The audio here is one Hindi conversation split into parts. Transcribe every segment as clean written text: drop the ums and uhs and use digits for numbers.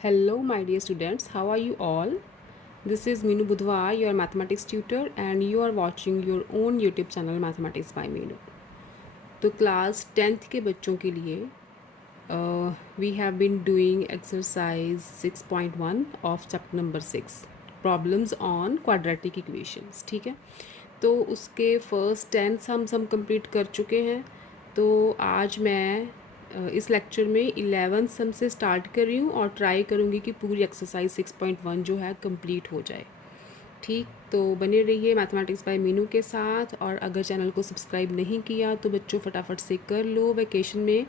Hello, my dear students. How are you all? This is Meenu Budhwa, your mathematics tutor, and you are watching your own YouTube channel Mathematics by Meenu. तो क्लास 10th के बच्चों के लिए we have been doing exercise 6.1 of chapter number 6 problems on quadratic equations. ठीक है, तो उसके फर्स्ट 10 हम कंप्लीट कर चुके हैं. तो आज मैं इस लेक्चर में 11 सम से स्टार्ट कर रही हूँ और ट्राई करूँगी कि पूरी एक्सरसाइज 6.1 जो है कंप्लीट हो जाए. ठीक, तो बने रहिए मैथमेटिक्स बाय मीनू के साथ. और अगर चैनल को सब्सक्राइब नहीं किया तो बच्चों फटाफट से कर लो. वैकेशन में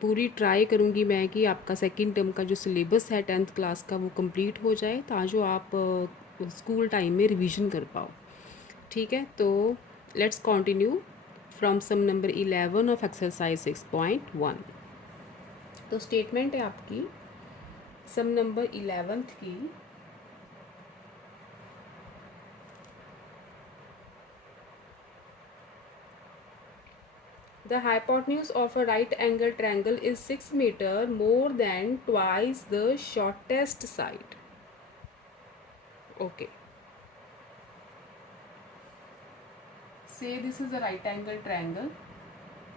पूरी ट्राई करूँगी मैं कि आपका सेकंड टर्म का जो सिलेबस है 10th क्लास का वो कंप्लीट हो जाए, ताकि आप स्कूल टाइम में रिवीजन कर पाओ. ठीक है, तो let's continue from some number 11 of exercise 6.1. तो स्टेटमेंट है आपकी सम नंबर 11th की. The hypotenuse of a right angle triangle is 6 meter more than twice the shortest side. Okay. Say this is a right angle triangle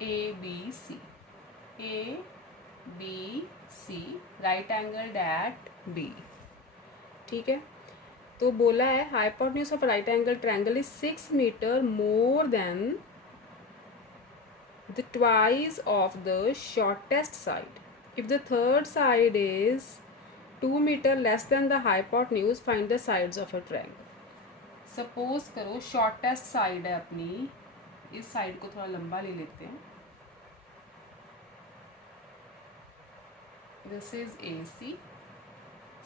ABC. ABC right angled at B. ठीक है, तो बोला है hypotenuse of right angle triangle is 6 meter more than the twice of the shortest side. If the third side is 2 meter less than the hypotenuse, find the sides of a triangle. Suppose करो शॉर्टेस्ट साइड है अपनी, इस साइड को थोड़ा लंबा ले लेते हैं. This is AC.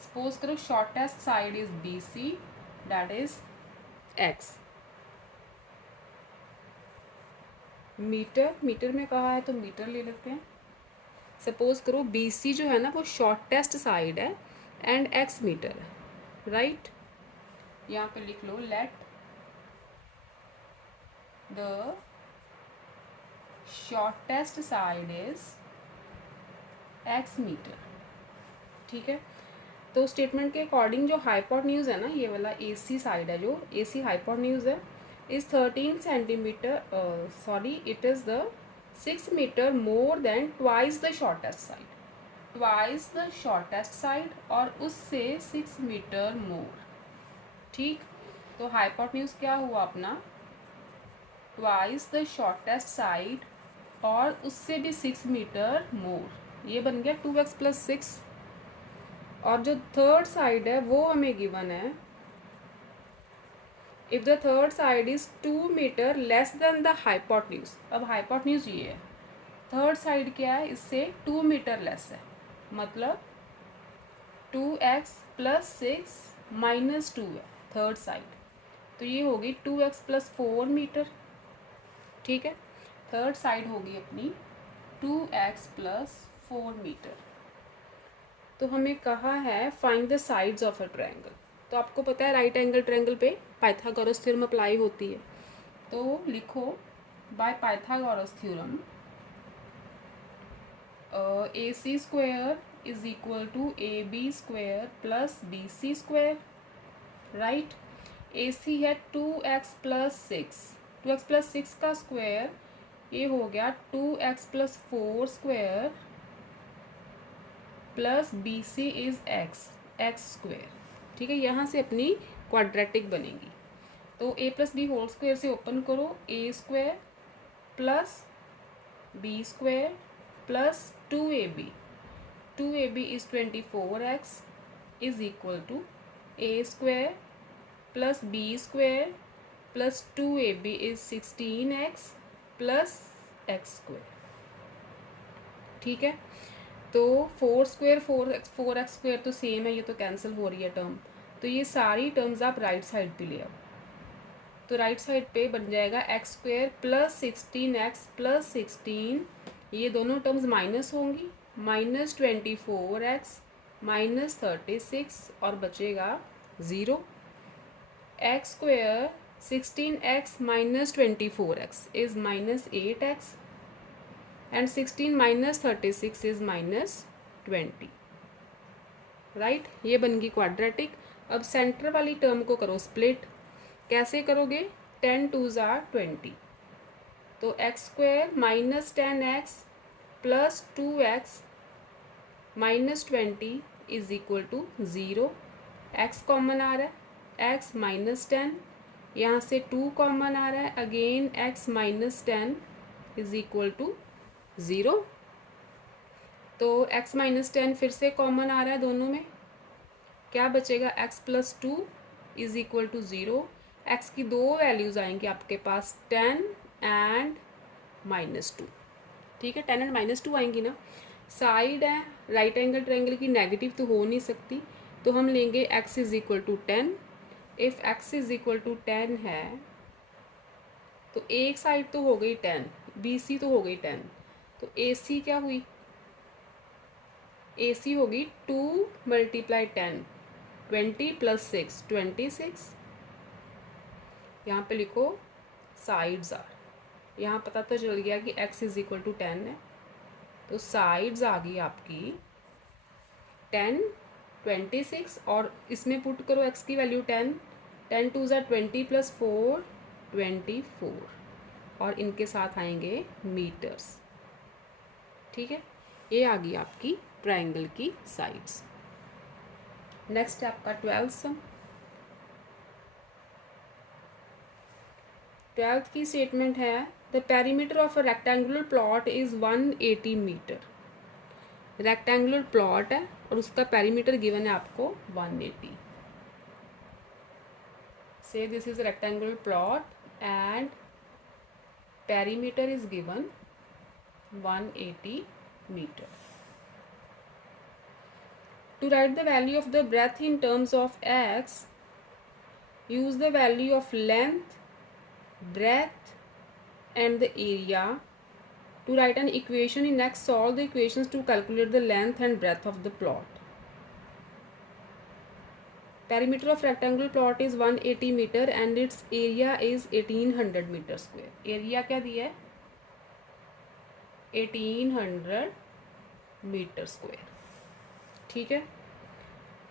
सपोज करो shortest side is BC, that is X. Metre में कहा है तो मीटर ले लेते हैं. सपोज करो BC जो है ना वो शॉर्टेस्ट साइड है एंड X मीटर है, राइट. यहाँ पे लिख लो let the shortest side is X metre. ठीक है, तो स्टेटमेंट के अकॉर्डिंग जो हाइपोटेन्यूज है ना, ये वाला AC साइड है, जो AC हाइपोटेन्यूज है is 13 centimetre, sorry it is the 6 metre more than twice the shortest side. Twice the shortest side और उससे 6 मीटर मोर. ठीक, तो हाइपोटेन्यूज क्या हुआ अपना, ट्वाइस द शॉर्टेस्ट साइड और उससे भी 6 मीटर मोर. ये बन गया 2x + 6. और जो थर्ड साइड है वो हमें गिवन है. If the third side is 2 metre less than the hypotenuse. अब हाइपोटेन्यूज ये है, थर्ड साइड क्या है, इससे 2 मीटर लेस है, मतलब 2x + 6 - 2 है थर्ड साइड. तो ये होगी 2x + 4 मीटर. ठीक है, थर्ड साइड होगी अपनी 2x + 4 मीटर. तो हमें कहा है find the sides of a triangle. तो आपको पता है राइट एंगल ट्रायंगल पे पाइथागोरस थ्योरम अप्लाई होती है. तो लिखो by Pythagoras theorem AC² is equal to AB² + BC². Right, AC है 2x + 6. 2x + 6 का स्क्वायर ये हो गया 2x + 4² plus BC is x² ठीक है, यहाँ से अपनी क्वाड्रेटिक बनेगी. तो A + B होल स्क्वायर से ओपन करो, A² + B² + 2AB. 2AB is 24x is equal to A² + B² + 2AB is 16x + x². ठीक है, तो 4² 4x² तो सेम है, ये तो कैंसिल हो रही है टर्म. तो ये सारी टर्म्स आप राइट साइड पे ले आओ. तो राइट साइड पे बन जाएगा x² + 16x + 16. ये दोनों टर्म्स माइनस होंगी, -24x -36 और बचेगा 0. x² 16x - 24x is -8x and 16 - 36 is -20. Right, ये बन गई क्वाड्रेटिक। अब सेंटर वाली टर्म को करो स्प्लिट। कैसे करोगे? 10 2 ज़ार 20, तो x square minus 10x plus 2x minus 20 is equal to 0। X common आ रहा है, x माइनस 10, यहाँ से 2 कॉमन आ रहा है, again x minus 10 is equal to 0। तो x माइनस 10 फिर से कॉमन आ रहा है दोनों में, क्या बचेगा? x plus 2 is equal to 0। x की दो वैल्यूज़ आएंगी आपके पास, 10 एंड माइनस 2। ठीक है, 10 एंड माइनस 2 आएंगी ना। साइड है राइट एंगल ट्रायंगल की, नेगेटिव तो हो नहीं सकती, तो हम लेंगे x is equal to 10। If x is equal to 10 है तो एक साइड तो हो गई 10, BC तो हो गई 10, तो AC क्या हुई? AC होगी 2 मल्टीप्लाई 10, 20 प्लस 6 26। यहाँ पे लिखो साइड्स आर, यहाँ पता तो चल गया कि x इज इक्वल टू 10 है, तो साइड्स आ गई आपकी 10 26, और इसमें पुट करो x की वैल्यू 10, 10 2 ज़ार 20 प्लस 4 24, और इनके साथ आएंगे मीटर्स। ठीक है, ये आ गई आपकी ट्रायंगल की साइड्स। नेक्स्ट है आपका 12th सम। 12th की स्टेटमेंट है the perimeter of a rectangular plot is 180 metre. Rectangular plot है और उसका पेरीमीटर गिवन है आपको 180। So this is rectangular plot and perimeter is given 180 meter. To write the value of the breadth in terms of x, use the value of length, breadth and the area. To write an equation in x, solve the equations to calculate the length and breadth of the plot. Perimeter of rectangular plot is 180 meter and its area is 1800 meter square. Area क्या दिया है? 1800 मीटर स्क्वायर। ठीक है,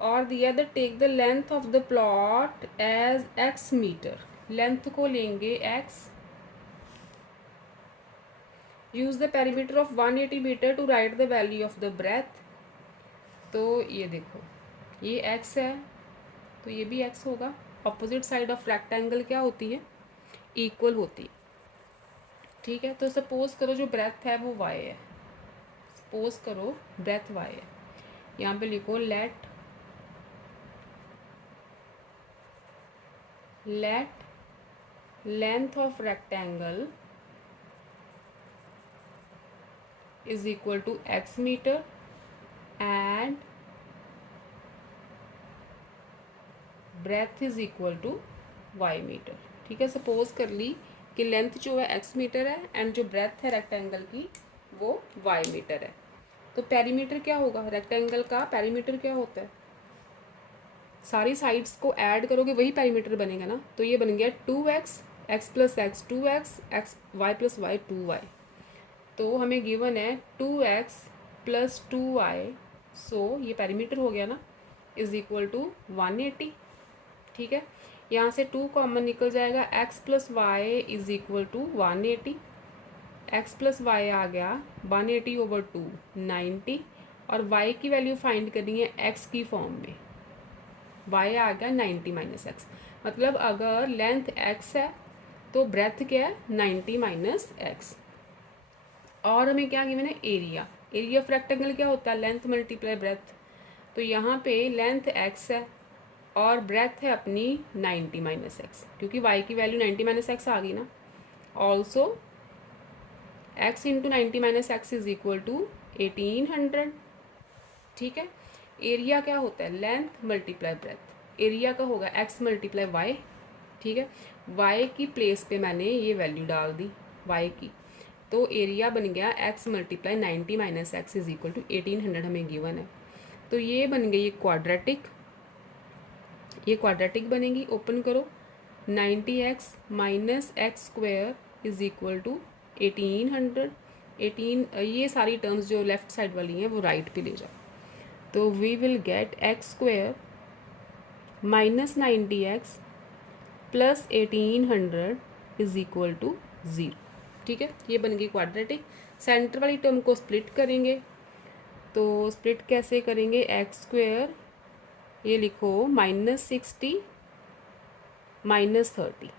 और दिया the take the length of the plot as x metre. Length को लेंगे x। Use the perimeter of 180 metre to write the value of the breadth. तो ये देखो, ये x है तो ये भी x होगा। ऑपोजिट साइड ऑफ रेक्टेंगल क्या होती है? इक्वल होती है। ठीक है, तो सपोज करो जो ब्रेथ है वो y है। सपोज करो ब्रेथ y है, यहाँ पे लिखो late length of rectangle is equal to x meter and breadth is equal to y meter। ठीक है, सपोज कर ली कि लेंथ जो है x मीटर है एंड जो ब्रेथ है रेक्टेंगल की वो y मीटर है। तो पेरीमीटर क्या होगा? रेक्टेंगल का पेरीमीटर क्या होता है? सारी साइड्स को ऐड करोगे वही पेरीमीटर बनेगा ना। तो ये बन गया 2x, x plus x 2x, x y plus y 2y। तो हमें गिवन है 2x प्लस 2y, सो ये पेरीमीटर हो गया ना, इज इक्वल टू 180। ठीक है, यहाँ से 2 कॉमन निकल जाएगा, x plus y is equal to 180। x plus y आ गया 180 ओवर 2 90, और y की वैल्यू फाइंड करनी है x की फॉर्म में। y आ गया 90 माइनस एक्स। मतलब अगर लेंथ x है तो ब्रेथ क्या है? 90 माइनस एक्स। और हमें क्या गिवन है? एरिया। एरिया ऑफ रेक्टेंगल क्या होता है? Length multiply breath. तो यहाँ पे लेंथ x है और ब्रेथ है अपनी 90 माइनस एक्स, क्योंकि y की वैल्यू 90 माइनस एक्स आ गई ना। Also x into 90 minus x is equal to 1800। ठीक है, एरिया क्या होता है? Length multiply breath. एरिया का होगा x मल्टीप्लाई वाई। ठीक है, y की प्लेस पे मैंने ये वैल्यू डाल दी y की, तो एरिया बन गया x multiply 90 minus x is equal to 1800 हमें गिवन है। तो ये बन गई क्वाड्रेटिक, ये क्वाड्रेटिक बनेगी। ओपन करो, 90x minus x square is equal to 1800। ये सारी टर्म्स जो लेफ्ट साइड वाली हैं वो राइट पे ले जाओ। तो we will get x square minus 90x plus 1800 is equal to 0। ठीक है, ये बन गई क्वाड्रेटिक। सेंटर वाली टर्म को स्प्लिट करेंगे, तो स्प्लिट कैसे करेंगे, एक्स स्क्वायर ये लिखो -60 -30।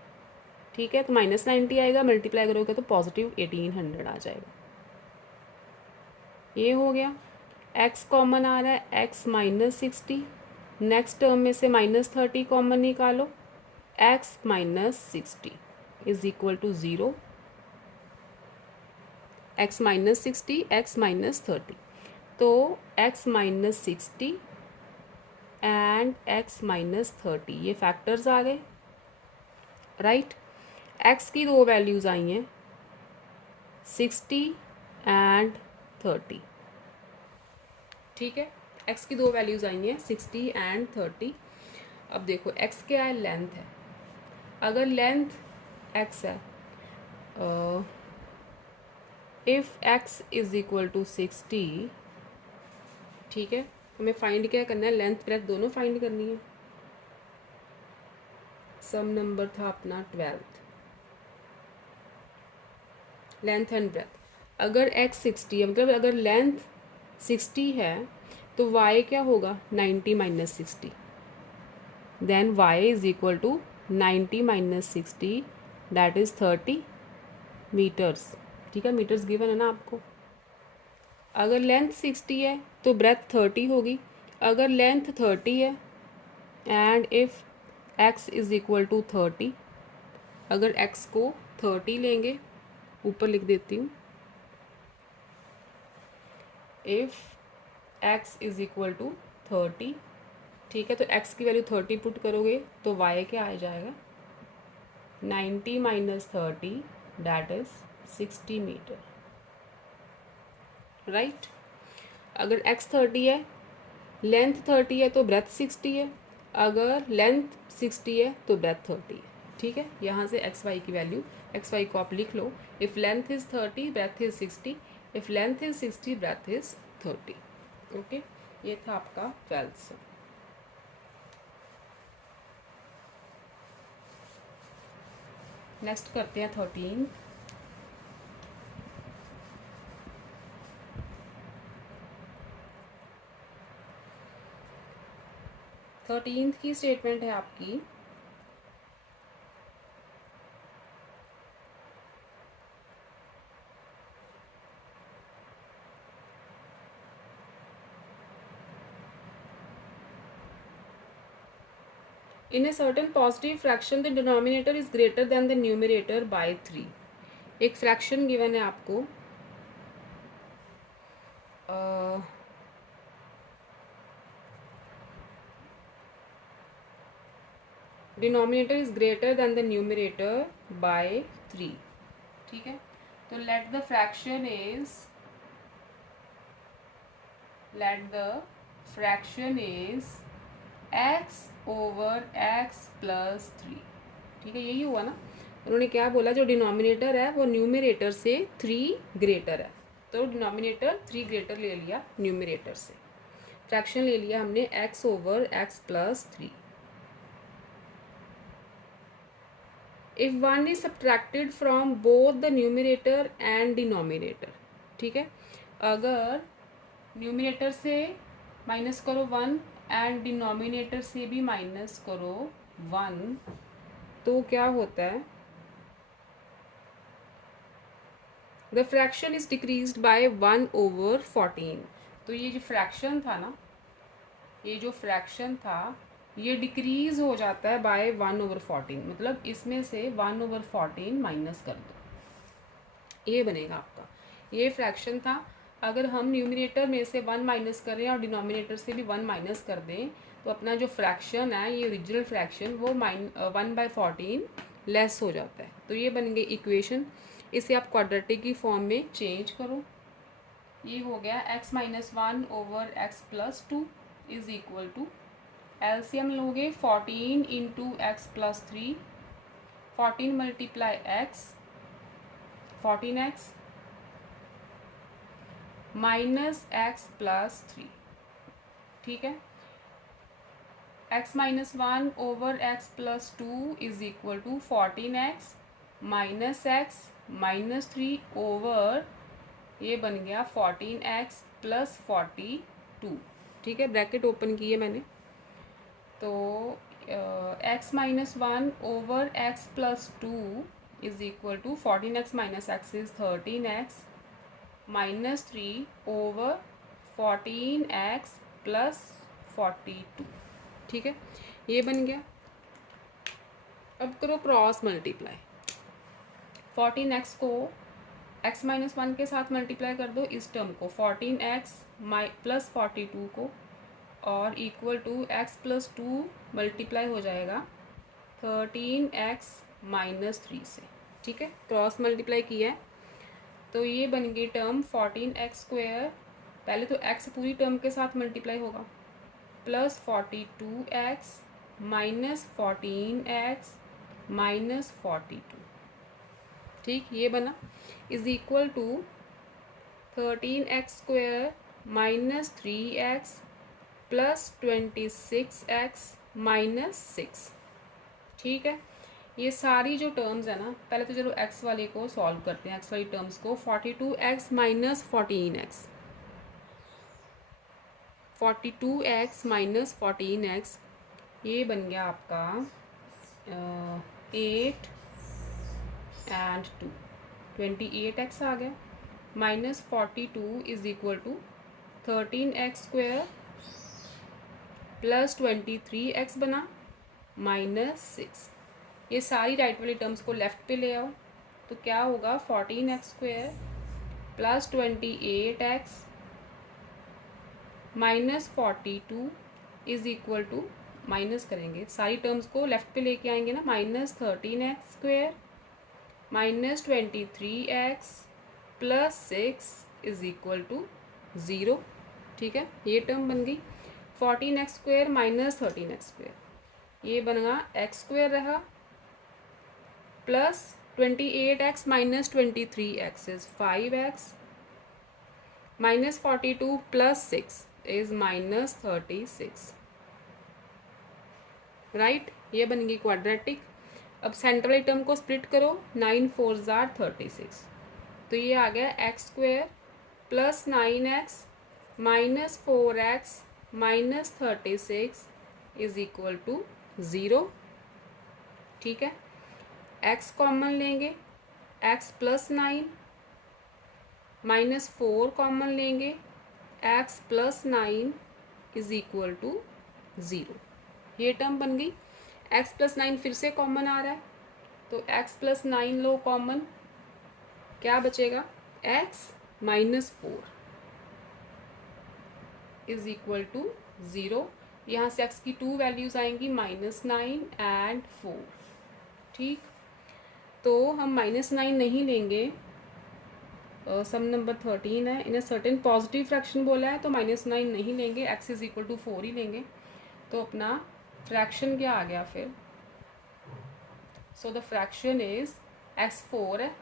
ठीक है, तो -90 आएगा, मल्टीप्लाई करोगे तो पॉजिटिव 1800 आ जाएगा। ये हो गया। x कॉमन आ रहा है, x -60, नेक्स्ट टर्म में से -30 कॉमन निकालो, x -60 is equal to 0। x -60 x -30, तो x -60 एंड x -30 ये फैक्टर्स आ गए, राइट। x की दो वैल्यूज़ आई हैं 60 एंड 30। ठीक है, x की दो वैल्यूज़ आई हैं 60 एंड 30। अब देखो x क्या है, लेंथ है। अगर लेंथ x है, if x is equal to 60, ठीक है, हमें फाइंड क्या करना है, लेंथ ब्रेथ दोनों फाइंड करनी है। सम नंबर था अपना 12th, लेंथ एंड ब्रेथ। अगर x 60 है, मतलब अगर लेंथ 60 है तो y क्या होगा, 90 minus 60, then y is equal to 90 minus 60 that is 30 metres. ठीक है, मीटर्स गिवन है ना आपको। अगर लेंथ 60 है तो ब्रेथ 30 होगी। अगर लेंथ 30 है and if x is equal to 30, अगर x को 30 लेंगे, ऊपर लिख देती हूँ, if x is equal to 30, ठीक है, तो x की वैल्यू 30 पुट करोगे तो y क्या आ जाएगा, 90 minus 30 that is 60 metre, right. अगर x 30 है, लेंथ 30 है तो ब्रेथ 60 है, अगर लेंथ 60 है तो ब्रेथ 30 है। ठीक है, यहाँ से एक्स वाई की वैल्यू, एक्स वाई को आप लिख लो, if length is 30 breadth is 60, if length is 60 breadth is 30। Okay, ये था आपका 12th से। नेक्स्ट करते हैं 13। 13th की स्टेटमेंट है आपकी, in a certain positive fraction the denominator is greater than the numerator by 3। एक फ्रैक्शन गिवन है आपको, denominator is greater than the numerator by 3। ठीक है, तो let the fraction is x over x plus 3। ठीक है, यही हुआ ना। उन्होंने क्या बोला, जो डिनोमिनेटर है वो न्यूमरेटर से 3 ग्रेटर है, तो डिनोमिनेटर 3 ग्रेटर ले लिया न्यूमरेटर से, फ्रैक्शन ले लिया हमने x over x plus 3। If one is subtracted from both the numerator and denominator, ठीक है, अगर न्यूमरेटर से माइनस करो 1 एंड डिनोमिनेटर से भी माइनस करो 1, तो क्या होता है, the fraction is decreased bye 1/14। तो ये जो फ्रैक्शन था ना, ये जो फ्रैक्शन था ये डिक्रीज हो जाता है बाय 1/14, मतलब इसमें से 1/14 माइनस कर दो, ये बनेगा आपका। ये फ्रैक्शन था, अगर हम न्यूमिनेटर में से 1 माइनस कर रहे हैं और डिनोमिनेटर से भी 1 माइनस कर दें, तो अपना जो फ्रैक्शन है, ये ओरिजिनल फ्रैक्शन, वो 1/14 लेस हो जाता है। तो ये बन गई इक्वेशन। इसे आप क्वाड्रेटिक की फॉर्म में चेंज करो, ये हो गया x minus 1 over x plus 2 is equal to, LCM लोगे 14 into x plus 3, 14 multiply x 14x minus x plus 3, ठीक है। x minus one over x plus two is equal to 14x minus x minus three over ये बन गया 14x प्लस 42। ठीक है, ब्रैकेट ओपन की है मैंने। तो x minus one over x plus two is equal to 14x minus x is 13x minus three over 14x plus 42। ठीक है, ये बन गया। अब करो क्रॉस मल्टीप्लाई। 14x को x माइनस वन के साथ मल्टीप्लाई कर दो इस टर्म को, 14x प्लस 42 को, और equal to x plus two multiply हो जाएगा 13x माइनस थ्री से। ठीक है, क्रॉस मल्टीप्लाई किया है तो ये बन गई टर्म 14x स्क्वायर। पहले तो x पूरी टर्म के साथ मल्टीप्लाई होगा, plus 42x minus 14x minus 42। ठीक, ये बना is equal to 13x square minus 3x plus 26x minus 6। ठीक है, ये सारी जो टर्म्स है ना, पहले तो चलो x वाले को सॉल्व करते हैं, x वाली टर्म्स को। 42x minus 14x, 42x minus 14x, ये बन गया आपका 8 एंड 2, 28x आ गया, minus 42 is equal to 13x square plus 23x बना माइनस 6। ये सारी राइट वाली टर्म्स को लेफ्ट पे ले आओ तो क्या होगा 14x square plus 28x minus 42 is equal to, minus करेंगे सारी टर्म्स को लेफ्ट पे लेके आएंगे ना, minus 13x square minus 23x plus 6 is equal to 0। ठीक है, ये टर्म बन गई 14x square minus 13x square, ये बना x स्क्वायर रहा plus 28x minus 23x is 5x minus 42 plus 6 is minus 36। Right, ये बन गई क्वाड्रेटिक। अब सेंटर वाली टर्म को स्प्लिट करो, 9 4 जार 36, तो ये आ गया x square plus 9x minus 4x minus 36 is equal to 0। ठीक है, x कॉमन लेंगे, x प्लस 9 माइनस 4 कॉमन लेंगे, x plus 9 is equal to 0। ये टर्म बन गई। x प्लस 9 फिर से कॉमन आ रहा है तो x प्लस 9 लो कॉमन, क्या बचेगा x minus 4 is equal to 0। यहाँ से x की टू वैल्यूज़ आएंगी माइनस 9 एंड 4। ठीक, तो हम माइनस 9 नहीं लेंगे, सम नंबर 13 है, इन्हें सर्टेन पॉजिटिव फ्रैक्शन बोला है तो माइनस 9 नहीं लेंगे, x इज इक्वल टू 4 ही लेंगे। तो अपना फ्रैक्शन क्या आ गया फिर, so the fraction is x4 है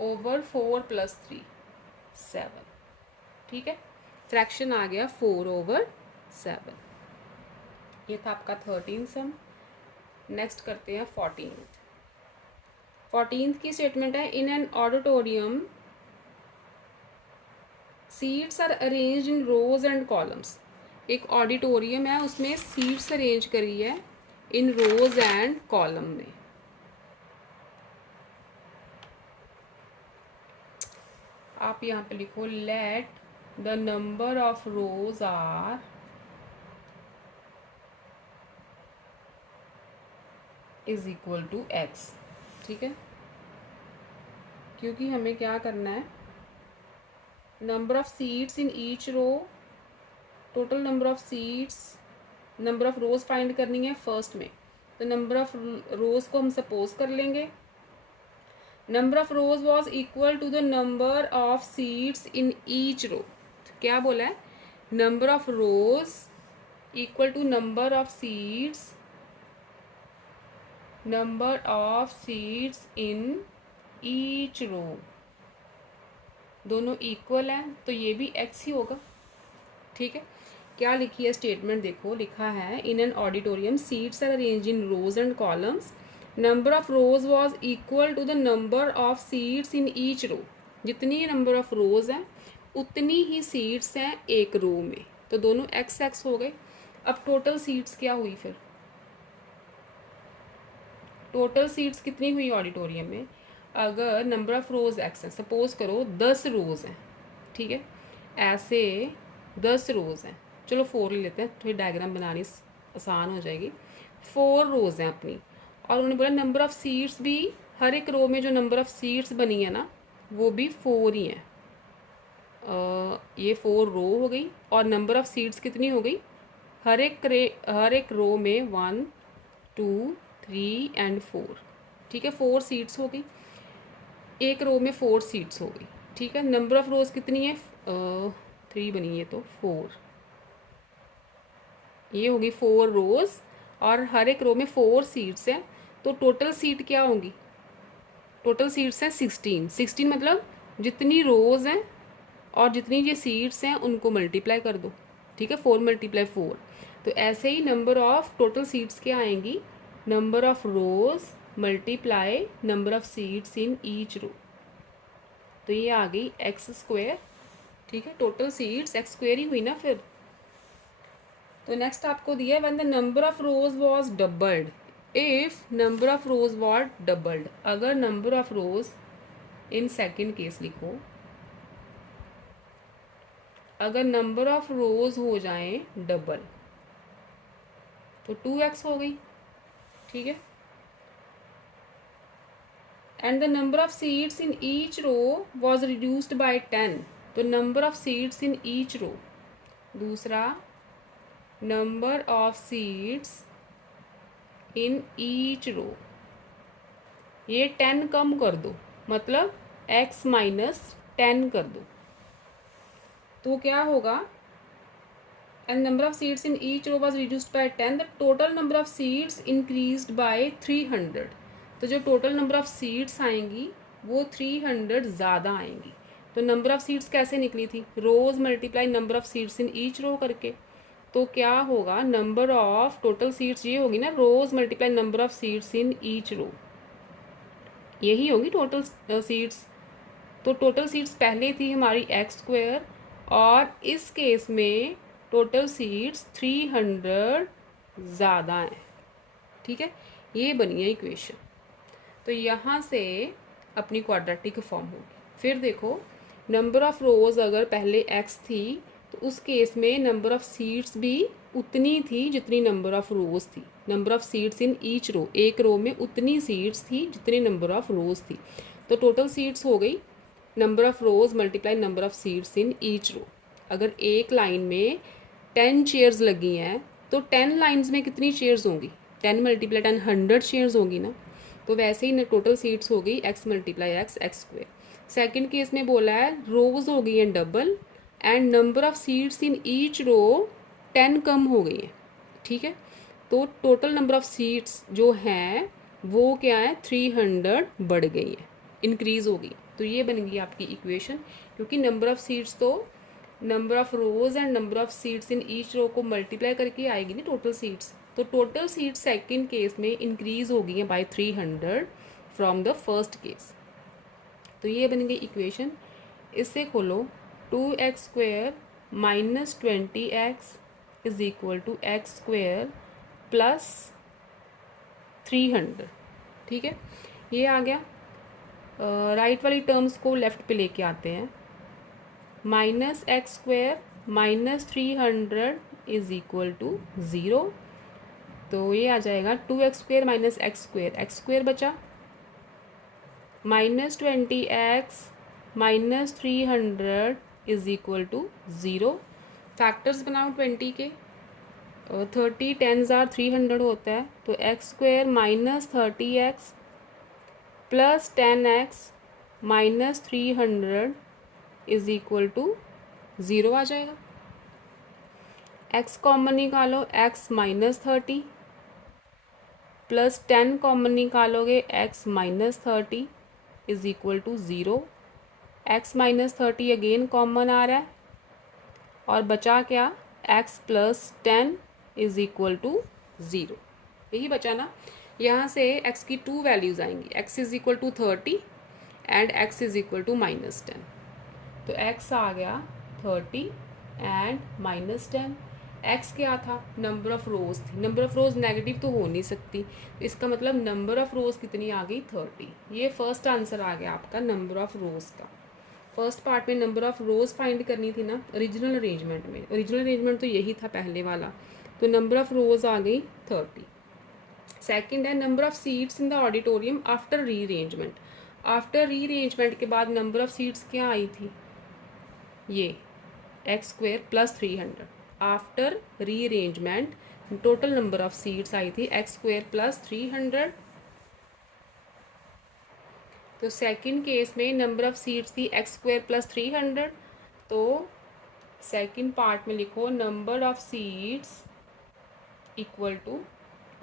ओवर 4 प्लस 3 7। ठीक है, फ्रैक्शन आ गया 4 ओवर 7। ये था आपका 13 सम। नेक्स्ट करते हैं 14th की स्टेटमेंट है, in an auditorium seats are arranged in rows and columns. एक ऑडिटोरियम है, उसमें सीट्स अरेंज करी है इन रोज एंड कॉलम में। आप यहाँ पे लिखो let the number of rows are is equal to x. ठीक है, क्योंकि हमें क्या करना है, number of seats in each row, total number of seats, number of rows find करनी है फर्स्ट में। तो नंबर ऑफ रोज को हम सपोज कर लेंगे number of rows was equal to the number of seats in each row. क्या बोला है, number of rows equal to number of seats, number of seats in each row, दोनों इक्वल हैं तो ये भी x ही होगा। ठीक है, क्या लिखी है स्टेटमेंट देखो, लिखा है in an auditorium seats are arrange in rows and columns, number of rows was equal to the number of seats in each row. जितनी नंबर ऑफ रोज हैं उतनी ही सीट्स हैं एक रो में, तो दोनों एक्स एक्स हो गए। अब टोटल सीट्स क्या हुई फिर, टोटल सीट्स कितनी हुई ऑडिटोरियम में, अगर नंबर ऑफ रोज एक्स है, सपोज करो 10 रोज हैं, ठीक है, ऐसे 10 रोज हैं, चलो 4 ले लेते हैं, थोड़ी डायग्राम बनानी आसान हो जाएगी। 4 रोज हैं अपनी, और उन्होंने बोला नंबर ऑफ सीट्स भी, हर एक रो में जो नंबर ऑफ सीट्स बनी है ना वो भी 4 ही हैं। ये 4 रो हो गई, और नंबर ऑफ सीट्स कितनी हो गई, हर एक रो में 1 2 3 एंड 4, ठीक है, 4 सीट्स हो गई, एक रो में 4 सीट्स हो गई, ठीक है। नंबर ऑफ रोज कितनी है, 3 बनी है तो 4, ये होगी 4 रोज, और हर एक रो में 4 सीट्स हैं, तो टोटल सीट क्या होंगी, टोटल सीट्स हैं 16। 16 मतलब जितनी रोज हैं और जितनी ये सीट्स हैं उनको मल्टीप्लाई कर दो, ठीक है, 4 × 4। तो ऐसे ही नंबर ऑफ टोटल सीट्स क्या आएंगी, number of rows multiply number of seats in each row, तो ये आ गई एक्स स्क्वायर, ठीक है, टोटल सीट्स एक्स स्क्वायर ही हुई ना फिर। तो नेक्स्ट आपको दिया है when the number of rows was doubled, if number of rows was doubled, अगर number of rows in second case लिखो, अगर नंबर ऑफ रोज हो जाए डबल तो 2x हो गई, ठीक है, and the number of seats in each row was reduced by 10, तो number of seats in each row, दूसरा number of seats in each row, ये 10 कम कर दो, मतलब x - 10 कर दो, तो क्या होगा, and number of seats in each row was reduced by 10, the total number of seats increased by 300, तो जो टोटल नंबर ऑफ सीट्स आएंगी वो 300 ज़्यादा आएंगी। तो नंबर ऑफ सीट्स कैसे निकली थी, rows multiply number of seats in each row करके, तो क्या होगा, नंबर ऑफ टोटल सीट्स ये होगी ना, rows multiply number of seats in each row, यही होगी टोटल सीट्स। तो टोटल सीट्स पहले थी हमारी एक्स स्क्वायर, और इस केस में टोटल सीट्स 300 ज़्यादा हैं, ठीक है, ये बनी है इक्वेशन। तो यहाँ से अपनी क्वाड्रेटिक फॉर्म होगी। फिर देखो नंबर ऑफ रोज अगर पहले x थी तो उस केस में नंबर ऑफ सीट्स भी उतनी थी जितनी नंबर ऑफ रोज थी, number of seats in each row, एक रो में उतनी सीट्स थी जितनी नंबर ऑफ रोज थी, तो टोटल सीट्स हो गई number of rows multiply number of seats in each row. अगर एक लाइन में 10 चेयर्स लगी हैं तो 10 लाइन्स में कितनी चेयर्स होंगी, 10 × 10 100 चेयर्स होंगी ना, तो वैसे ही टोटल सीट्स हो गई x × x square. Second case में बोला है रोज हो गई हैं double, and number of seats in each row 10 कम हो गई हैं, ठीक है, तो टोटल नंबर ऑफ सीट्स जो हैं वो क्या है, 300 बढ़ गई हैं, इंक्रीज हो गई। तो ये बन गई आपकी इक्वेशन, क्योंकि नंबर ऑफ सीट्स तो number of rows and number of seats in each row को मल्टीप्लाई करके आएगी ना टोटल सीट्स, तो टोटल सीट्स सेकंड केस में इंक्रीज हो गई हैं by 300 from the first case. तो ये बन गई इक्वेशन। इससे खोलो 2x² - 20x is equal to x² plus 300, ठीक है, ये आ गया। राइट वाली टर्म्स को लेफ्ट पे लेके आते हैं, -x² - 300 इज इक्वल टू 0, तो ये आ जाएगा 2x² - x² बचा, -20x - 300 is equal to 0। Factors बनाओ 20 के, 30 10s are 300 होता है, तो x² - 30x plus 10x - 300 is equal to 0 आ जाएगा। x कॉमन निकालो, x - 30 प्लस 10 कॉमन निकालोगे, x - 30 is equal to 0। x - 30 again common आ रहा है, और बचा क्या, x plus 10 is equal to 0। यही बचा ना। यहाँ से x की 2 वैल्यूज़ आएंगी, x is equal to 30 and x is equal to -10। तो x आ गया 30 एंड -10। x क्या था, नंबर ऑफ़ रोज़ थी। नंबर ऑफ़ रोज़ नेगेटिव तो हो नहीं सकती, तो इसका मतलब नंबर ऑफ़ रोज़ कितनी आ गई, 30। ये फर्स्ट आंसर आ गया आपका नंबर ऑफ़ रोज़ का। फर्स्ट पार्ट में नंबर ऑफ़ रोज़ फाइंड करनी थी ना ओरिजिनल अरेंजमेंट में। ओरिजिनल अरेंजमेंट तो यही था पहले वाला, तो नंबर ऑफ़ रोज़ आ गई 30। सेकंड है number of seats in the auditorium after rearrangement. After rearrangement के बाद नंबर ऑफ़ सीट्स क्या आई थी, ये x² + 300। After rearrangement total number of seats आई थी x² + 300। तो सेकंड केस में नंबर ऑफ़ सीट्स थी x² + 300। तो सेकंड पार्ट में लिखो number of seats equal to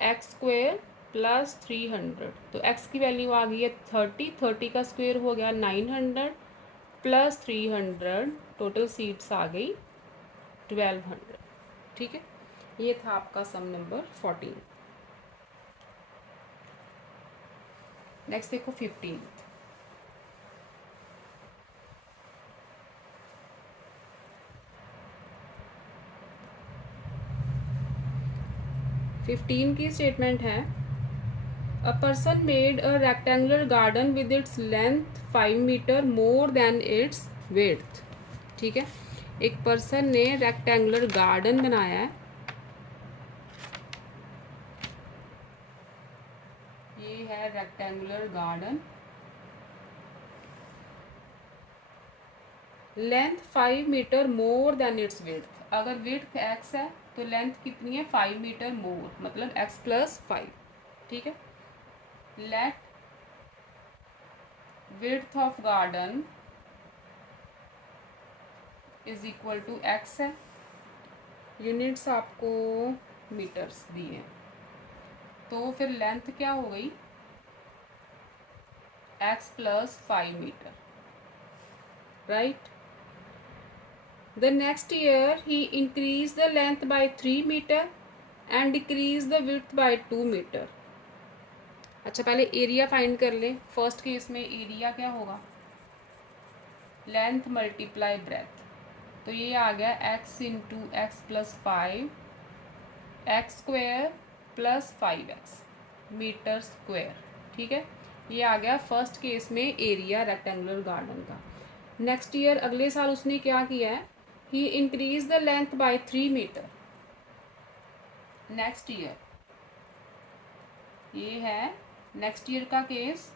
x² + 300। तो x की वैल्यू आ गई है 30, 30 का स्क्वायर हो गया 900 + 300, टोटल सीट्स आ गई 1200। ठीक है, ये था आपका सम नंबर 14। नेक्स्ट देखो 15। 15 की स्टेटमेंट है, a person made a rectangular garden with its length 5 metre more than its width. ठीक है, एक पर्सन ने रेक्टेंगुलर गार्डन बनाया है। ये है rectangular garden, length 5 metre more than its width. अगर विड्थ x है तो लेंथ कितनी है, 5 मीटर मोर, मतलब x + 5। ठीक है, let width of garden is equal to x है, यूनिट्स आपको मीटर्स दिए हैं, तो फिर लेंथ क्या हो गई, x + 5 metre, right. The next year he increased the length by 3 meter and decreased the width by 2 meter। अच्छा, पहले एरिया फाइंड कर ले। फर्स्ट केस में एरिया क्या होगा, लेंथ मल्टीप्लाई ब्रेथ। तो ये आ गया x into x plus 5, x² + 5x metre square. ठीक है, ये आ गया फर्स्ट केस में एरिया रेक्टेंगुलर गार्डन का। नेक्स्ट ईयर अगले साल उसने क्या किया है, he increase the length by 3 metre. Next year, ये है नेक्स्ट ईयर का केस।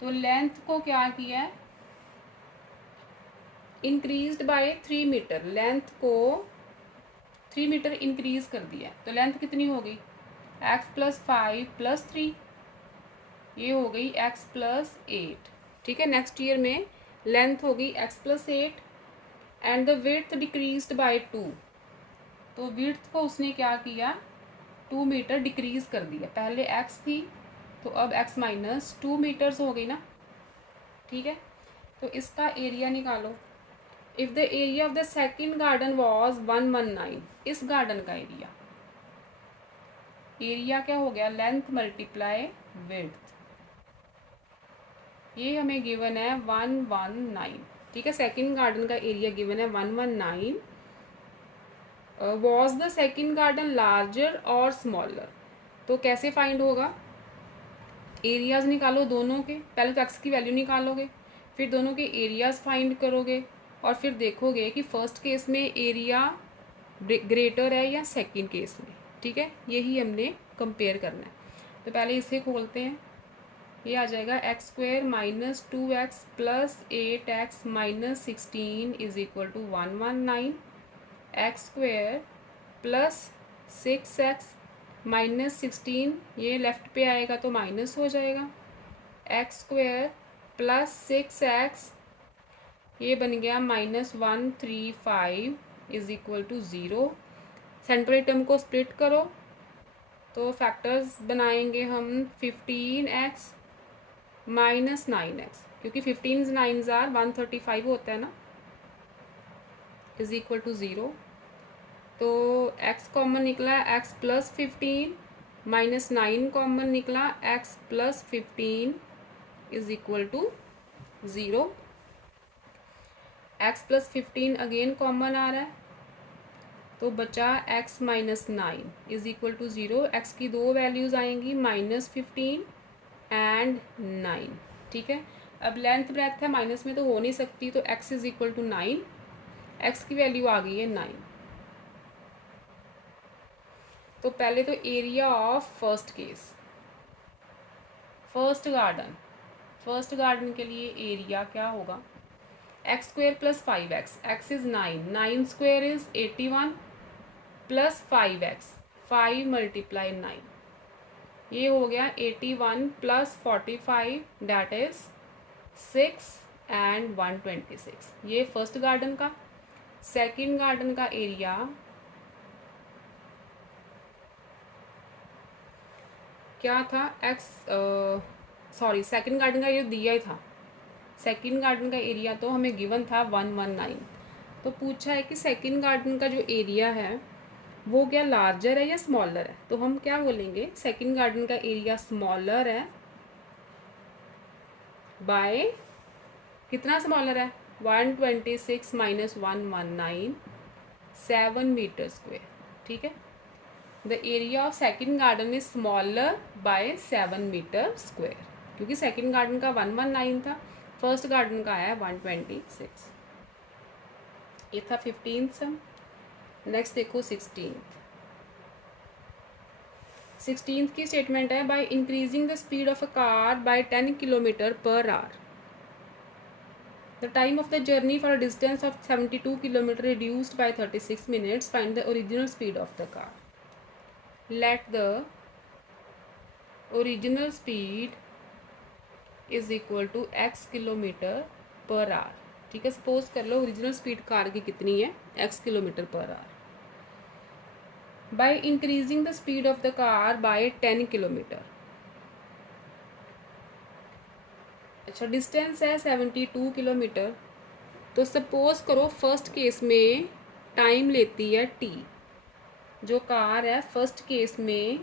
तो लेंथ को क्या किया है, इंक्रीज्ड बाय 3 मीटर, लेंथ को 3 मीटर इंक्रीज कर दिया। तो लेंथ कितनी हो गई, x + 5 + 3, ये हो गई x + 8। ठीक है, नेक्स्ट ईयर में लेंथ हो गई x + 8 and the width decreased bye 2। तो विड्थ को उसने क्या किया, 2 मीटर डिक्रीज कर दिया। पहले x थी तो अब x - 2 मीटर्स हो गई ना। ठीक है, तो इसका एरिया निकालो। If the area of the second garden was 119, इस गार्डन का एरिया, एरिया क्या हो गया, लेंथ मल्टीप्लाई विड्थ, ये हमें गिवन है 119। ठीक है, सेकेंड गार्डन का एरिया गिवन है 119। Was the second garden larger और स्मॉलर। तो कैसे फाइंड होगा, एरियाज निकालो दोनों के। पहले तो एक्स की वैल्यू निकालोगे, फिर दोनों के एरियाज फाइंड करोगे, और फिर देखोगे कि फर्स्ट केस में एरिया ग्रेटर है या सेकंड केस में। ठीक है, यही हमने कंपेयर करना है। तो पहले इसे खोलते हैं, ये आ जाएगा x² - 2x + 8x - 16 is equal to 119। x² + 6x - 16, ये लेफ्ट पे आएगा तो माइनस हो जाएगा। x² + 6x, ये बन गया -135 is equal to 0। Central term को स्प्लिट करो तो फैक्टर्स बनाएंगे हम 15x - 9x, क्योंकि 15 9 135 होता है ना, इज इक्वल टू 0। तो x कॉमन निकला x प्लस 15 माइनस 9 कॉमन निकला x plus 15 is equal to 0। x plus 15 again common आ रहा है, तो बचा x minus 9 is equal to 0। x की दो वैल्यूज़ आएंगी, -15 एंड 9। ठीक है, अब लेंथ ब्रेथ है, माइनस में तो हो नहीं सकती, तो x is equal to 9। x की वैल्यू आ गई है 9। तो पहले तो area of first case, first garden के लिए एरिया क्या होगा, x square plus 5x, x is 9, 9 square is 81 plus 5x, 5 multiply 9, ये हो गया 81 प्लस 45 डैट इज 6 एंड 126। ये फर्स्ट गार्डन का। सेकंड गार्डन का एरिया क्या था, सेकंड गार्डन का एरिया दिया ही था। सेकंड गार्डन का एरिया तो हमें गिवन था 119। तो पूछा है कि सेकंड गार्डन का जो एरिया है वो क्या लार्जर है या स्मॉलर है, तो हम क्या बोलेंगे, सेकंड गार्डन का एरिया स्मॉलर है बाय, कितना स्मॉलर है, 126 माइनस 119, 7 मीटर स्क्वेयर। ठीक है, the area of second garden is smaller by 7 metre square, क्योंकि सेकंड गार्डन का 119 था, फर्स्ट गार्डन का है 126। ये था 15th सम। नेक्स्ट देखो 16th की स्टेटमेंट है, by increasing the speed of a car by 10 kilometre per hour, the time of the journey for a distance of 72 kilometer reduced by 36 minutes. Find the original speed of the car. Let the original speed is equal to x kilometre per hour. ठीक है, सपोज कर लो ओरिजिनल स्पीड कार की कितनी है, x kilometre per hour. By increasing the speed of the car by 10 kilometre. अच्छा, डिस्टेंस है 72 किलोमीटर, तो सपोज करो फर्स्ट केस में टाइम लेती है t, जो कार है फर्स्ट केस में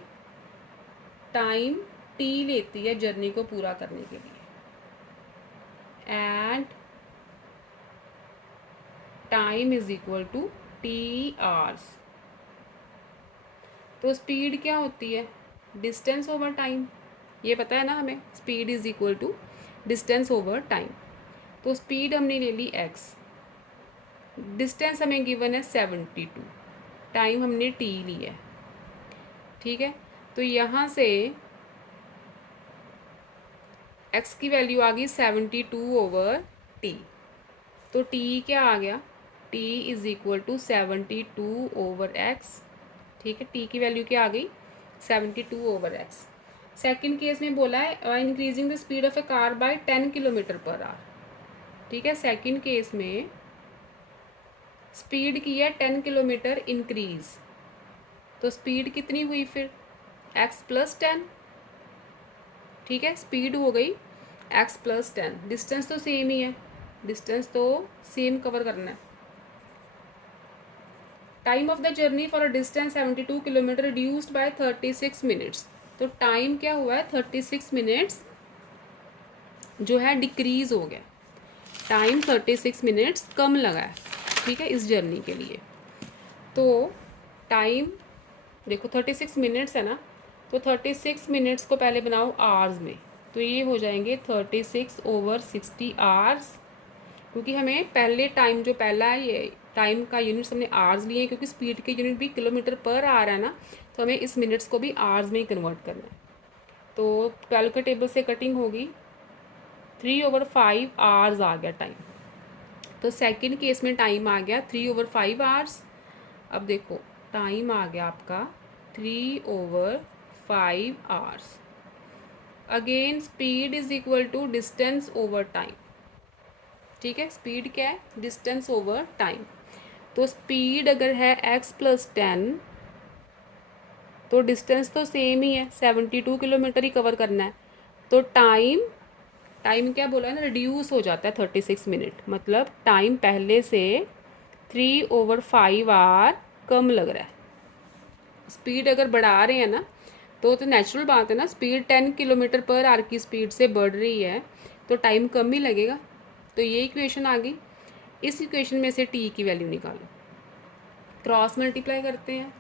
टाइम t लेती है जर्नी को पूरा करने के लिए, and time is equal to t hours. तो स्पीड क्या होती है, डिस्टेंस ओवर टाइम, ये पता है ना हमें, speed is equal to distance over time. तो स्पीड हमने ले ली x, डिस्टेंस हमें गिवन है 72, टाइम हमने t ली है। ठीक है, तो यहाँ से x की वैल्यू आ गई 72 ओवर t, तो t क्या आ गया, t is equal to 72 over x। ठीक है, t की वैल्यू क्या आ गई, 72 ओवर x। सेकंड केस में बोला है increasing the speed of a car by 10 kilometre per hour. ठीक है, सेकंड केस में स्पीड की है 10 किलोमीटर इंक्रीज, तो स्पीड कितनी हुई फिर, x प्लस 10। ठीक है, स्पीड हो गई x प्लस 10, डिस्टेंस तो सेम ही है, डिस्टेंस तो सेम कवर करना है। Time of the journey for a distance 72 kilometre reduced by 36 minutes, तो टाइम क्या हुआ है, 36 मिनट्स जो है डिक्रीज हो गया, टाइम 36 मिनट्स कम लगा है। ठीक है, इस जर्नी के लिए तो टाइम देखो 36 मिनट्स है ना, तो 36 मिनट्स को पहले बनाओ आवर्स में, तो ये हो जाएंगे 36 ओवर 60 आवर्स, क्योंकि हमें पहले टाइम जो पहला है ये टाइम का यूनिट्स हमने आवर्स लिए हैं, क्योंकि स्पीड के यूनिट भी किलोमीटर पर आवर है ना, तो हमें इस मिनट्स को भी आवर्स में ही कन्वर्ट करना है। तो 12 के टेबल से कटिंग होगी, 3/5 आवर्स आ गया टाइम। तो सेकंड केस में टाइम आ गया 3/5 आवर्स। अब देखो टाइम आ गया आपका 3/5 hours. Again speed is equal to distance over time. ठीक है, स्पीड क्या है, डिस्टेंस ओवर टाइम। तो स्पीड अगर है x प्लस 10, तो डिस्टेंस तो सेम ही है, 72 किलोमीटर ही कवर करना है, तो टाइम क्या बोला है ना, रिड्यूस हो जाता है 36 मिनट, मतलब टाइम पहले से 3/5 आवर कम लग रहा है। स्पीड अगर बढ़ा रहे हैं ना तो नेचुरल बात है ना, स्पीड 10 किलोमीटर पर आवर की स्पीड से बढ़ रही है तो टाइम कम ही लगेगा। तो ये इक्वेशन आ गई। इस इक्वेशन में से टी की वैल्यू निकालो, क्रॉस मल्टीप्लाई करते हैं,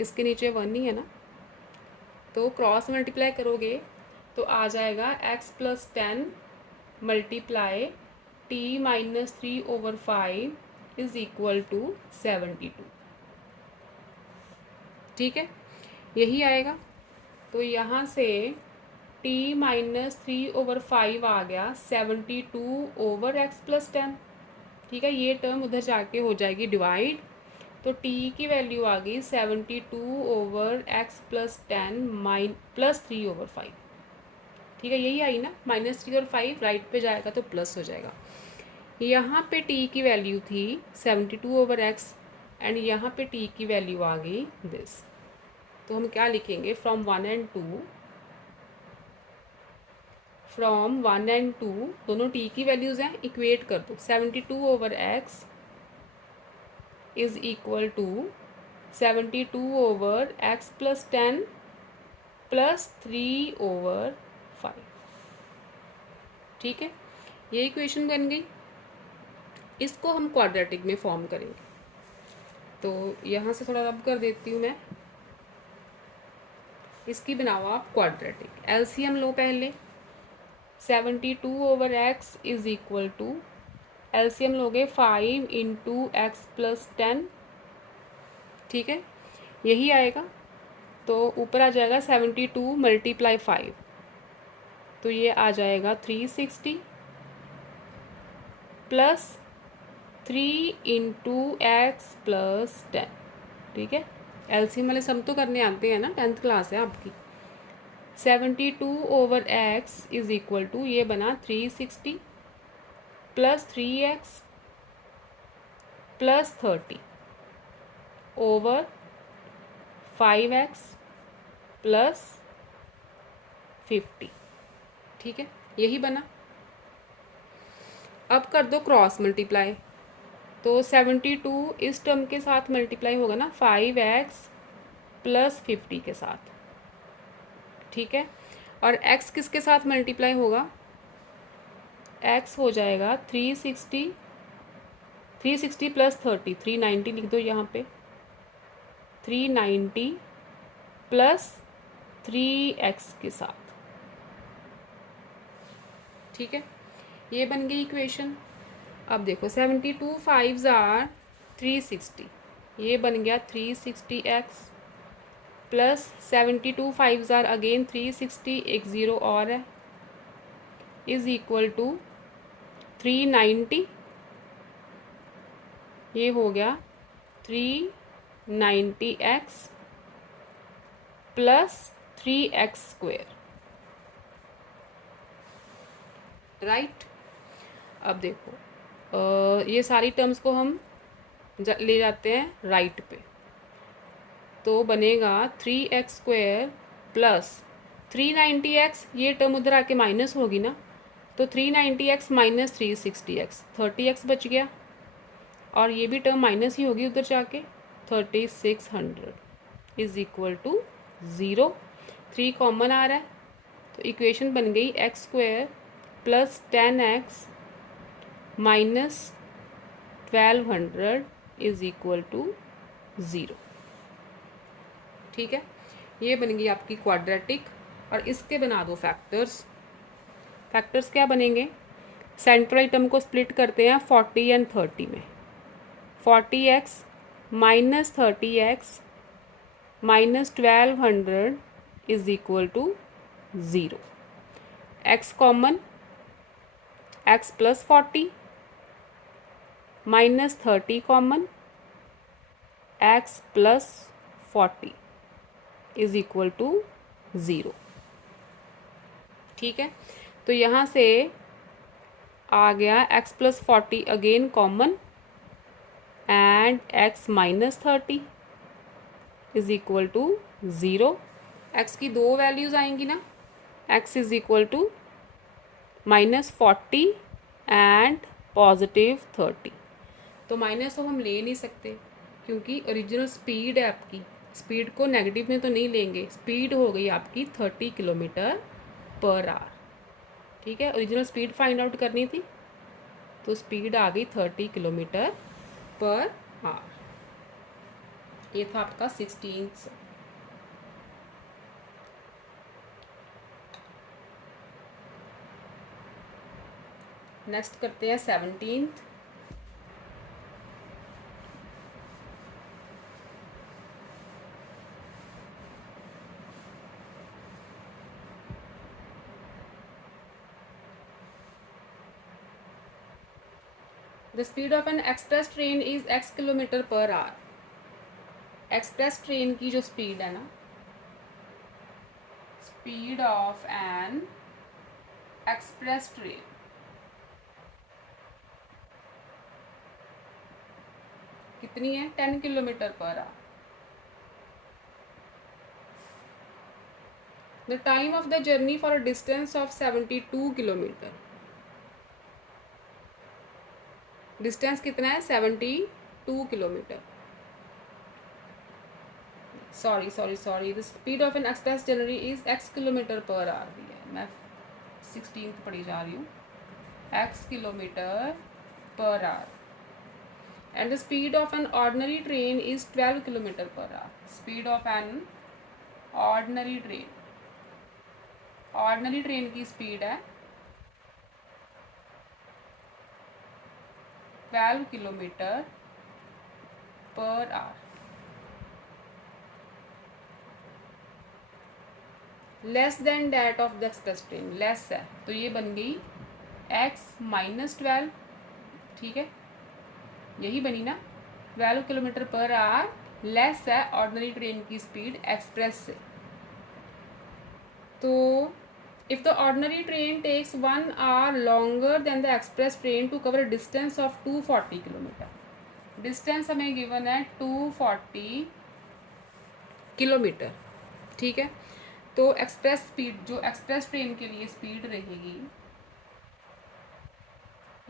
इसके नीचे 1 ही है ना, तो क्रॉस मल्टीप्लाई करोगे तो आ जाएगा x+10 multiply t-3/5 is equal to 72। ठीक है, यही आएगा। तो यहाँ से t-3/5 आ गया 72/x+10। ठीक है, ये टर्म उधर जाके हो जाएगी डिवाइड, तो t की वैल्यू आ गई 72/x+10 प्लस 3/5। ठीक है, यही आई ना, -3 और 5 राइट पे जाएगा तो प्लस हो जाएगा। यहाँ पे t की वैल्यू थी 72/x एंड यहाँ पे t की वैल्यू आ गई दिस। तो हम क्या लिखेंगे, फ्रॉम 1 एंड 2 दोनों t की वैल्यूज़ हैं, इक्वेट कर दो। 72/x is equal to 72/x+10 plus 3/5। ठीक है, ये इक्वेशन बन गई। इसको हम क्वाड्रेटिक में फॉर्म करेंगे, तो यहाँ से थोड़ा रब कर देती हूँ मैं। इसकी बनाओ आप क्वाड्रेटिक। एलसीएम लो पहले, 72/x is equal to, LCM लोगे 5 × x+10। ठीक है, यही आएगा। तो ऊपर आ जाएगा 72 × 5, तो ये आ जाएगा 360 प्लस 3 × x+10। ठीक है, एलसीएम वाले सम तो करने आते हैं ना, 10th क्लास है आपकी। 72/x इज इक्वल टू, ये बना 360 plus 3x plus 30 over 5x plus 50। ठीक है, यही बना। अब कर दो क्रॉस मल्टीप्लाई, तो 72 इस टर्म के साथ मल्टीप्लाई होगा ना 5x प्लस 50 के साथ। ठीक है, और x किसके साथ मल्टीप्लाई होगा, x हो जाएगा 360 प्लस 30, 390 लिख दो यहाँ पे, 390 प्लस 3x के साथ। ठीक है, ये बन गई इक्वेशन। अब देखो 72 5s आर 360, ये बन गया 360x plus 72 5s are again 360, एक ज़ीरो और है, इज़ इक्वल टू 390, ये हो गया 390x प्लस 3x²। राइट, अब देखो ये सारी टर्म्स को हम ले जाते हैं राइट पे, तो बनेगा 3x² प्लस 390x, ये टर्म उधर आके माइनस होगी ना, तो 390x माइनस 360x, 30x बच गया, और ये भी टर्म माइनस ही होगी उधर जाके, 3600 इज इक्वल टू 0। 3 कॉमन आ रहा है, तो इक्वेशन बन गई x² plus 10x minus 1200 is equal to 0। ठीक है, ये बन गई आपकी क्वाड्रेटिक। और इसके बना दो फैक्टर्स। फैक्टर्स क्या बनेंगे, सेंट्रल आइटम को स्प्लिट करते हैं 40 एंड 30 में। 40x minus 30x minus 1200 is equal to 0। x common, x plus 40 minus 30 common, x plus 40 is equal to 0। ठीक है, तो यहाँ से आ गया x plus 40 again common and x minus 30 is equal to 0। x की दो वैल्यूज़ आएंगी ना, x is equal to -40 and +30। तो माइनस तो हम ले नहीं सकते, क्योंकि ओरिजिनल स्पीड है आपकी, स्पीड को नेगेटिव में तो नहीं लेंगे, स्पीड हो गई आपकी 30 किलोमीटर पर आवर। ठीक है, ओरिजिनल स्पीड फाइंड आउट करनी थी, तो स्पीड आ गई 30 किलोमीटर पर आवर। ये था आपका 16th। नेक्स्ट करते हैं 17th। The speed of N express train is x kilometre per our. Express train की जो स्पीड है ना, speed of N express train कितनी है? 10 kilometre per our. The time of the journey for a distance of 72 kilometre. Distance कितना है? 72 kilometre. Sorry the speed of N express journey is x kilometre per our भी है, मैं 16th पढ़ी जा रही हूँ। x kilometre per our. And the speed of an ordinary train is 12 kilometre per our. Speed of an ordinary train, ordinary train की स्पीड है 12 kilometre per hour. Less than that of the express train, less है तो ये बन गई x-12। ठीक है, यही बनी ना, 12 किलोमीटर पर आवर लेस है ऑर्डिनरी ट्रेन की स्पीड एक्सप्रेस से। तो if the ordinary train takes 1 hour longer than the express train to cover distance of 240 kilometre. Distance हमें गिवन है 240 किलोमीटर। ठीक है, तो एक्सप्रेस स्पीड, जो एक्सप्रेस ट्रेन के लिए स्पीड रहेगी,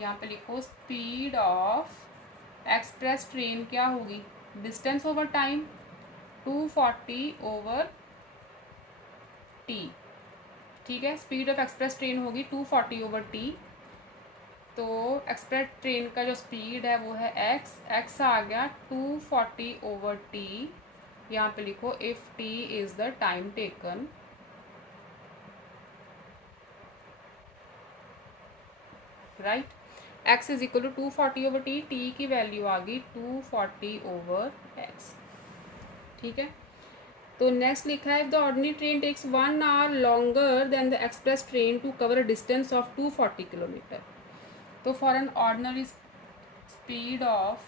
यहाँ पे लिखो स्पीड ऑफ एक्सप्रेस ट्रेन क्या होगी? Distance over time 240 over T. ठीक है, स्पीड ऑफ एक्सप्रेस ट्रेन होगी 240 ओवर टी। तो एक्सप्रेस ट्रेन का जो स्पीड है वो है x आ गया 240 ओवर टी। यहाँ पे लिखो if t is the time taken, right. x is equal to 240 over T, T की वैल्यू आ गई 240 ओवर x। ठीक है, तो नेक्स्ट लिखा है if the ordinary train takes 1 hour longer than the express train to cover a distance of 240 kilometre. तो for an ordinary speed of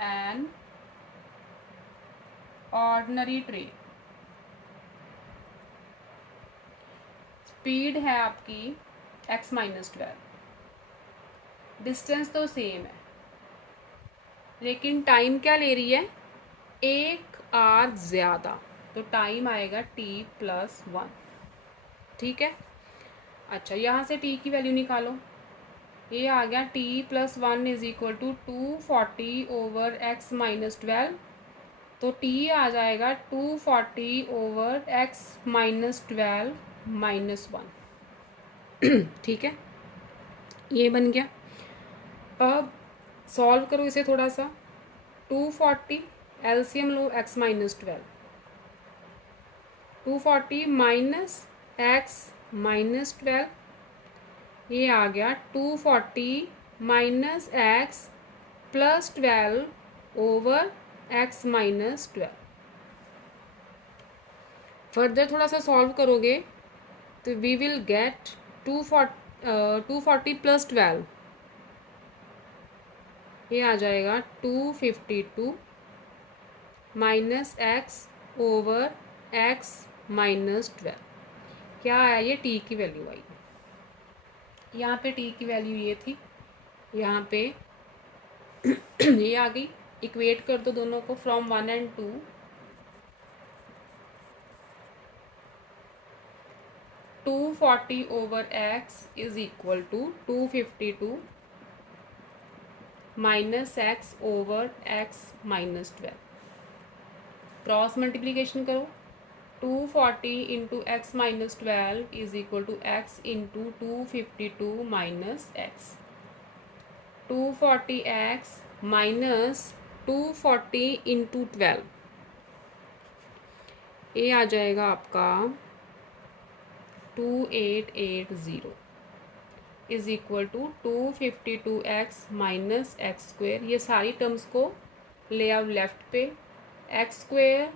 an ordinary train, speed है आपकी x-12, डिस्टेंस तो सेम है लेकिन टाइम क्या ले रही है? 1 आवर ज़्यादा, तो टाइम आएगा t+1। ठीक है, अच्छा यहाँ से t की वैल्यू निकालो। ये आ गया t+1 is equal to 240 over x-12। तो t आ जाएगा 240 ओवर x-12 -1। ठीक है, ये बन गया। अब सॉल्व करो इसे थोड़ा सा। 240 एलसीएम लो x-12, 240 माइनस x-12, ये आ गया 240 minus x+12 over x-12। Further थोड़ा सा सॉल्व करोगे तो वी विल गेट 240 + 12, ये आ जाएगा 252 माइनस x ओवर x-12। क्या आया? ये t की वैल्यू आई। यहाँ पे t की वैल्यू ये थी, यहाँ पे ये आ गई। इक्वेट कर दो दोनों को from 1 and 2। 240 over x is equal to 252 minus x over x minus 12। Cross multiplication करो, 240 into x minus 12 is equal to x into 252 minus x. 240 x minus 240 into 12, ये आ जाएगा आपका 2880 is equal to 252 x minus x square. ये सारी टर्म्स को ले आओ लेफ्ट पे, एक्स स्क्वेयर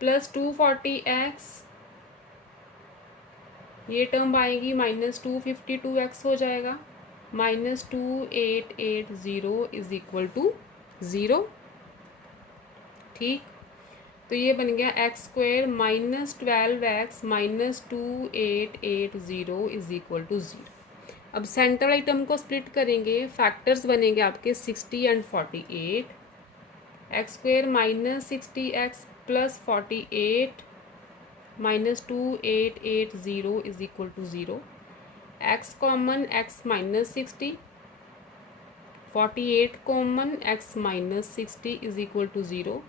प्लस 240 एक्स, ये टर्म आएगी माइनस 252 एक्स हो जाएगा, माइनस 2880 इज इक्वल टू 0। ठीक, तो ये बन गया x square minus 12x minus 2880 is equal to 0। अब सेंट्रल आइटम को स्प्लिट करेंगे, फैक्टर्स बनेंगे आपके 60 and 48। X square minus 60x plus 48 minus 2880 is equal to 0। X common x minus 60, 48 common x minus 60 is equal to 0।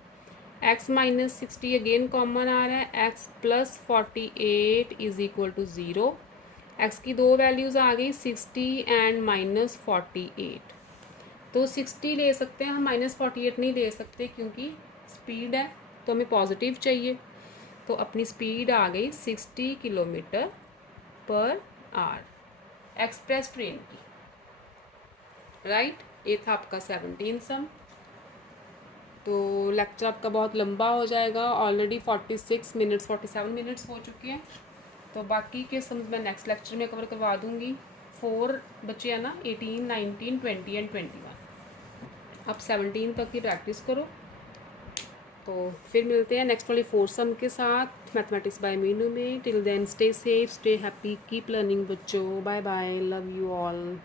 X minus 60 again common आ रहा है, x plus 48 is equal to 0। X की दो वैल्यूज़ आ गई 60 एंड माइनस 48। तो 60 ले सकते हैं हम, माइनस 48 नहीं ले सकते क्योंकि स्पीड है तो हमें पॉजिटिव चाहिए। तो अपनी स्पीड आ गई 60 kilometre per our express train की। राइट, ये था आपका 17 सम। तो लेक्चर आपका बहुत लंबा हो जाएगा, ऑलरेडी 46 मिनट्स 47 मिनट्स हो चुके हैं। तो बाकी के सम्स मैं नेक्स्ट लेक्चर में कवर करवा दूँगी। 4 बचे हैं ना, 18, 19, 20 एंड 21। अब 17 तक की प्रैक्टिस करो। तो फिर मिलते हैं नेक्स्ट वाली 4 सम के साथ मैथमेटिक्स बाय मीनू में। Till then stay safe, stay happy, keep learning बच्चों। Bye bye, love you all.